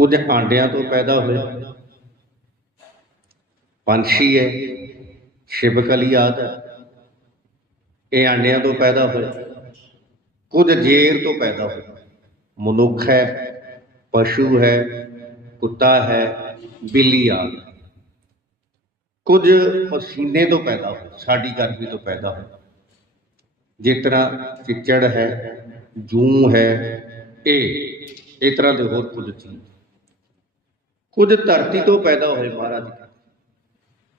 ਕੁਝ ਆਂਡਿਆਂ ਤੋਂ ਪੈਦਾ ਹੋਇਆ। ਪੰਛੀ ਹੈ, ਸ਼ਿਵਕਲੀ ਆਦਿ ਇਹ ਆਂਡਿਆਂ ਤੋਂ ਪੈਦਾ ਹੋਇਆ। ਕੁਝ ਜੇਰ ਤੋਂ ਪੈਦਾ ਹੋਇਆ। ਮਨੁੱਖ ਹੈ, ਪਸ਼ੂ ਹੈ, ਕੁੱਤਾ ਹੈ, ਬਿੱਲੀ ਆਦਿ। ਕੁਝ ਪਸੀਨੇ ਤੋਂ ਪੈਦਾ ਹੋਇਆ, ਸਾਡੀ ਗਰਮੀ ਤੋਂ ਪੈਦਾ ਹੋਇਆ। ਜਿਸ ਤਰ੍ਹਾਂ ਚਿੱਚੜ ਹੈ, ਜੂੰ ਹੈ, ਇਹ, ਇਸ ਤਰ੍ਹਾਂ ਦੇ ਹੋਰ ਕੁਝ ਚੀਜ਼। ਕੁਝ ਧਰਤੀ ਤੋਂ ਪੈਦਾ ਹੋਏ ਮਹਾਰਾਜ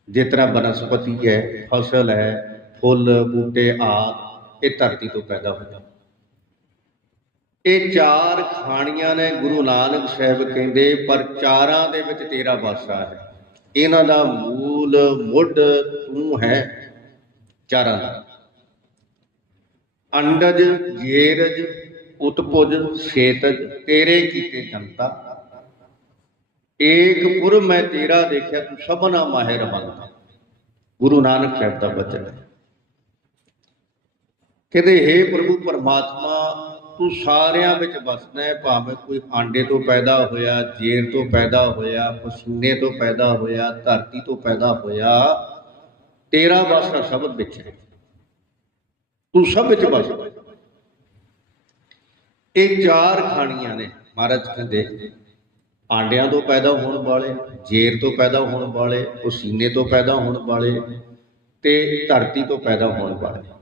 ਜਿਸ ਤਰ੍ਹਾਂ ਬਨਸਪਤੀ ਹੈ, ਫਸਲ ਹੈ, ਫੁੱਲ, ਬੂਟੇ, ਆਦਿ, ਇਹ ਧਰਤੀ ਤੋਂ ਪੈਦਾ ਹੋਇਆ ਇਹ ਚਾਰ ਖਾਣੀਆਂ ਨੇ ਗੁਰੂ ਨਾਨਕ ਸਾਹਿਬ ਕਹਿੰਦੇ, ਪਰ ਚਾਰਾਂ ਦੇ ਵਿੱਚ ਤੇਰਾ ਵਾਸਾ ਹੈ। ਇਹਨਾਂ ਦਾ ਮੂਲ ਮੁੱਢ ਤੂੰ ਹੈ, ਚਾਰਾਂ ਦਾ। ਅੰਡਜ, ਜੇਰਜ, ਉਤਪੁਜ, ਛੇਤਜ, ਤੇਰੇ ਕੀਤੇ ਜਨਤਾ। ਏਕ ਪੁਰ ਮੈਂ ਤੇਰਾ ਦੇਖਿਆ, ਤੂੰ ਸਭਨਾ ਮਾਹਿਰ ਮੰਨਦਾ ਗੁਰੂ ਨਾਨਕ ਸਾਹਿਬ ਦਾ ਬਚਨ ਹੈ। ਕਹਿੰਦੇ हे ਪ੍ਰਭੂ ਪਰਮਾਤਮਾ, ਤੂੰ ਸਾਰਿਆਂ ਵਿੱਚ ਵਸਦਾ ਹੈ, ਭਾਵੇਂ ਕੋਈ ਆਂਡੇ ਤੋਂ ਪੈਦਾ ਹੋਇਆ ਜੇਰ ਤੋਂ ਪੈਦਾ ਹੋਇਆ, ਪਸੀਨੇ ਤੋਂ ਪੈਦਾ ਹੋਇਆ, ਧਰਤੀ ਤੋਂ ਪੈਦਾ ਹੋਇਆ, ਤੇਰਾ ਵਾਸਾ ਸਭ ਵਿੱਚ ਹੈ। ਤੂੰ ਸਭ ਵਿੱਚ ਵਸਦਾ ਇਹ ਚਾਰ ਖਾਣੀਆਂ ਨੇ, ਮਹਾਰਾਜ ਕਹਿੰਦੇ। ਆਂਡਿਆਂ ਤੋਂ ਪੈਦਾ ਹੋਣ ਵਾਲੇ, ਜੇਰ ਤੋਂ ਪੈਦਾ ਹੋਣ ਵਾਲੇ, ਪਸੀਨੇ ਤੋਂ ਪੈਦਾ ਹੋਣ ਵਾਲੇ ਤੇ ਧਰਤੀ ਤੋਂ ਪੈਦਾ ਹੋਣ ਵਾਲੇ।